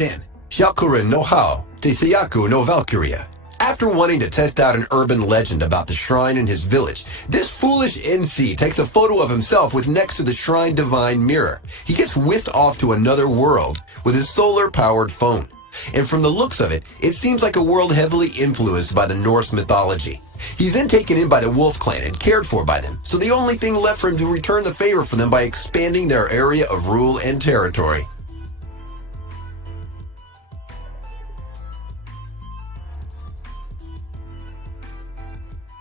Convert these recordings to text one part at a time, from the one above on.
10. Hyakuren no Hao, Teisayaku no Valkyria. After wanting to test out an urban legend about the shrine in his village, this foolish MC takes a photo of himself with next to the shrine divine mirror. He gets whisked off to another world with his solar-powered phone. And from the looks of it, it seems like a world heavily influenced by the Norse mythology. He's then taken in by the Wolf Clan and cared for by them, so the only thing left for him to return the favor for them by expanding their area of rule and territory.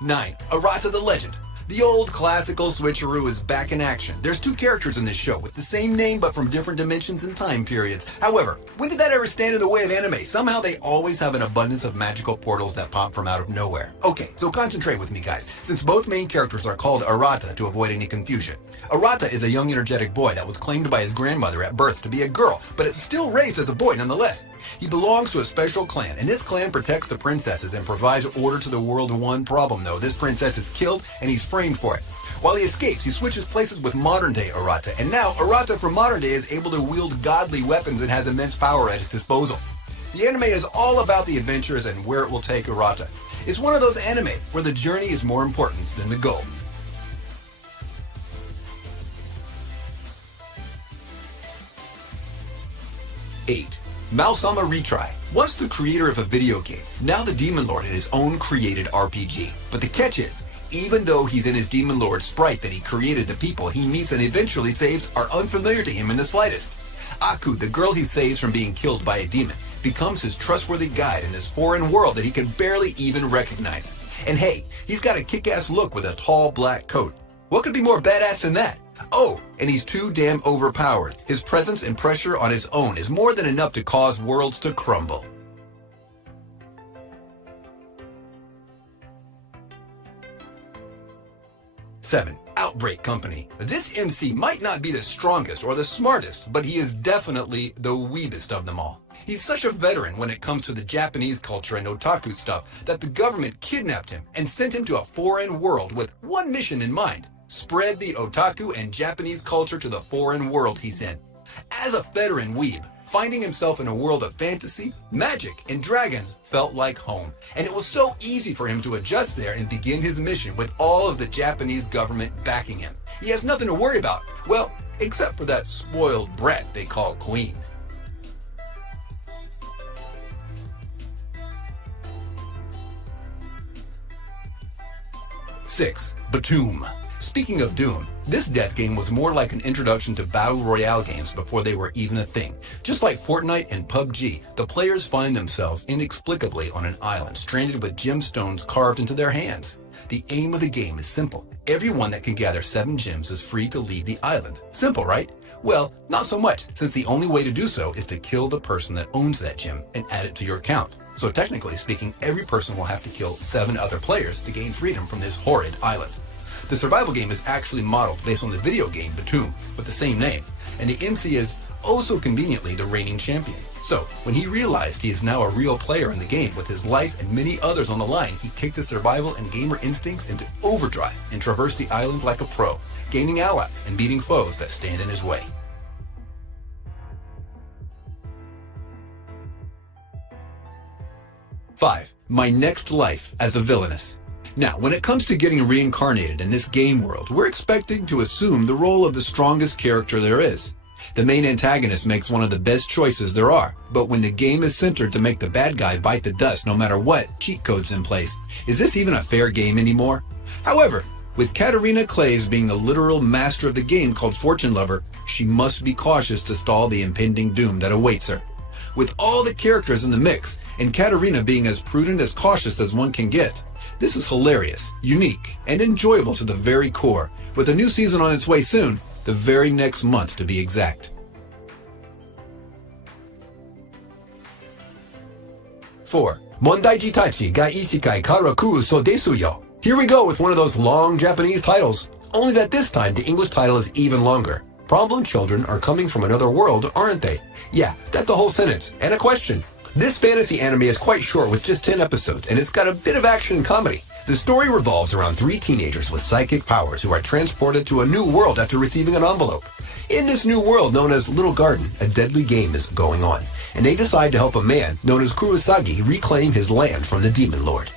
Nine. Arata the Legend. The old classical switcheroo is back in action. There's two characters in this show with the same name but from different dimensions and time periods. However, when did that ever stand in the way of anime? Somehow they always have an abundance of magical portals that pop from out of nowhere. Okay, so concentrate with me, guys, since both main characters are called Arata to avoid any confusion. Arata is a young energetic boy that was claimed by his grandmother at birth to be a girl, but is still raised as a boy nonetheless. He belongs to a special clan, and this clan protects the princesses and provides order to the world. One problem though, this princess is killed and he's framed for it. While he escapes, he switches places with modern-day Arata, and now Arata from modern day is able to wield godly weapons and has immense power at his disposal. The anime is all about the adventures and where it will take Arata. It's one of those anime where the journey is more important than the goal. 8. Mausama Retry. Once the creator of a video game, now the Demon Lord in his own created RPG. But the catch is, even though he's in his Demon Lord sprite that he created, the people he meets and eventually saves are unfamiliar to him in the slightest. Aku, the girl he saves from being killed by a demon, becomes his trustworthy guide in this foreign world that he can barely even recognize. And hey, he's got a kick-ass look with a tall black coat. What could be more badass than that? Oh, and he's too damn overpowered. His presence and pressure on his own is more than enough to cause worlds to crumble. 7. Outbreak Company. This MC might not be the strongest or the smartest, but he is definitely the weebest of them all. He's such a veteran when it comes to the Japanese culture and otaku stuff that the government kidnapped him and sent him to a foreign world with one mission in mind: spread the otaku and Japanese culture to the foreign world he's in. As a veteran weeb, finding himself in a world of fantasy, magic, and dragons felt like home. And it was so easy for him to adjust there and begin his mission with all of the Japanese government backing him. He has nothing to worry about, well, except for that spoiled brat they call Queen. 6. Batum. Speaking of Doom, this death game was more like an introduction to Battle Royale games before they were even a thing. Just like Fortnite and PUBG, the players find themselves inexplicably on an island stranded with gemstones carved into their hands. The aim of the game is simple. Everyone that can gather 7 gems is free to leave the island. Simple, right? Well, not so much, since the only way to do so is to kill the person that owns that gem and add it to your account. So technically speaking, every person will have to kill 7 other players to gain freedom from this horrid island. The survival game is actually modeled based on the video game Batum with the same name, and the MC is also conveniently the reigning champion. So, when he realized he is now a real player in the game with his life and many others on the line, he kicked his survival and gamer instincts into overdrive and traversed the island like a pro, gaining allies and beating foes that stand in his way. 5. My next life as a villainess. Now, when it comes to getting reincarnated in this game world, we're expecting to assume the role of the strongest character there is. The main antagonist makes one of the best choices there are, but when the game is centered to make the bad guy bite the dust no matter what cheat code's in place, is this even a fair game anymore? However, with Katarina Clays being the literal master of the game called Fortune Lover, she must be cautious to stall the impending doom that awaits her. With all the characters in the mix, and Katarina being as prudent as cautious as one can get, this is hilarious, unique, and enjoyable to the very core, with a new season on its way soon, the very next month to be exact. 4. Mondaiji tachi ga isekai karaku so desu yo. Here we go with one of those long Japanese titles, only that this time the English title is even longer. Problem children are coming from another world, aren't they? Yeah, that's a whole sentence, and a question. This fantasy anime is quite short with just 10 episodes, and it's got a bit of action and comedy. The story revolves around 3 teenagers with psychic powers who are transported to a new world after receiving an envelope. In this new world known as Little Garden, a deadly game is going on, and they decide to help a man known as Kurosagi reclaim his land from the Demon Lord.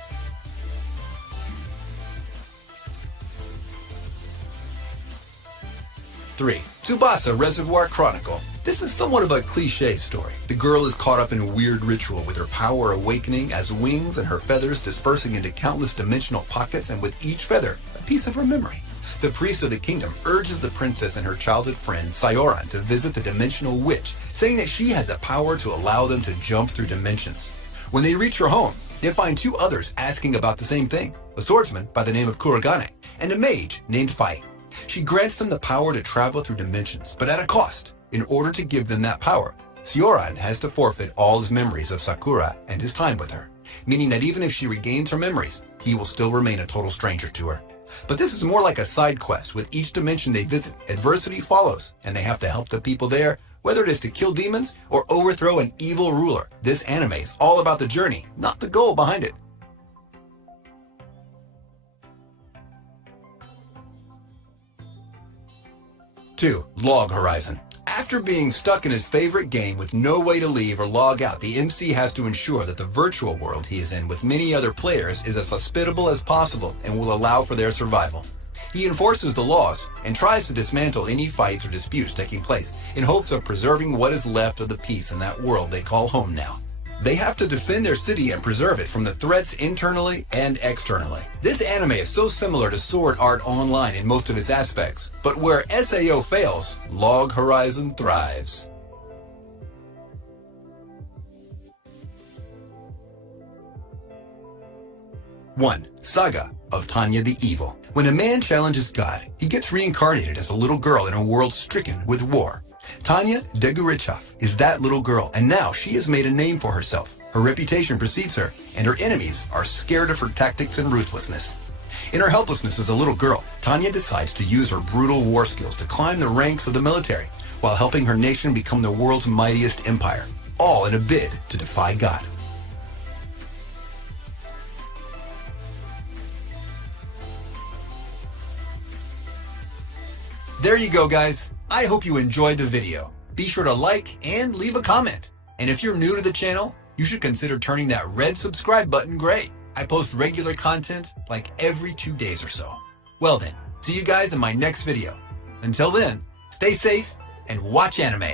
Three, Tsubasa Reservoir Chronicle. This is somewhat of a cliche story. The girl is caught up in a weird ritual with her power awakening as wings and her feathers dispersing into countless dimensional pockets, and with each feather, a piece of her memory. The priest of the kingdom urges the princess and her childhood friend Sayoran to visit the dimensional witch, saying that she has the power to allow them to jump through dimensions. When they reach her home, they find two others asking about the same thing, a swordsman by the name of Kurogane and a mage named Fai. She grants them the power to travel through dimensions, but at a cost. In order to give them that power, Sayoran has to forfeit all his memories of Sakura and his time with her, meaning that even if she regains her memories, he will still remain a total stranger to her. But this is more like a side quest. With each dimension they visit, adversity follows, and they have to help the people there, whether it is to kill demons or overthrow an evil ruler. This anime is all about the journey, not the goal behind it. 2. Log Horizon. After being stuck in his favorite game with no way to leave or log out, the MC has to ensure that the virtual world he is in with many other players is as hospitable as possible and will allow for their survival. He enforces the laws and tries to dismantle any fights or disputes taking place in hopes of preserving what is left of the peace in that world they call home now. They have to defend their city and preserve it from the threats internally and externally. This anime is so similar to Sword Art Online in most of its aspects, but where SAO fails, Log Horizon thrives. 1. Saga of Tanya the Evil. When a man challenges God, he gets reincarnated as a little girl in a world stricken with war. Tanya Degurichov is that little girl, and now she has made a name for herself. Her reputation precedes her, and her enemies are scared of her tactics and ruthlessness. In her helplessness as a little girl, Tanya decides to use her brutal war skills to climb the ranks of the military, while helping her nation become the world's mightiest empire, all in a bid to defy God. There you go, guys. I hope you enjoyed the video. Be sure to like and leave a comment. And if you're new to the channel, you should consider turning that red subscribe button gray. I post regular content like every 2 days or so. Well then, see you guys in my next video. Until then, stay safe and watch anime.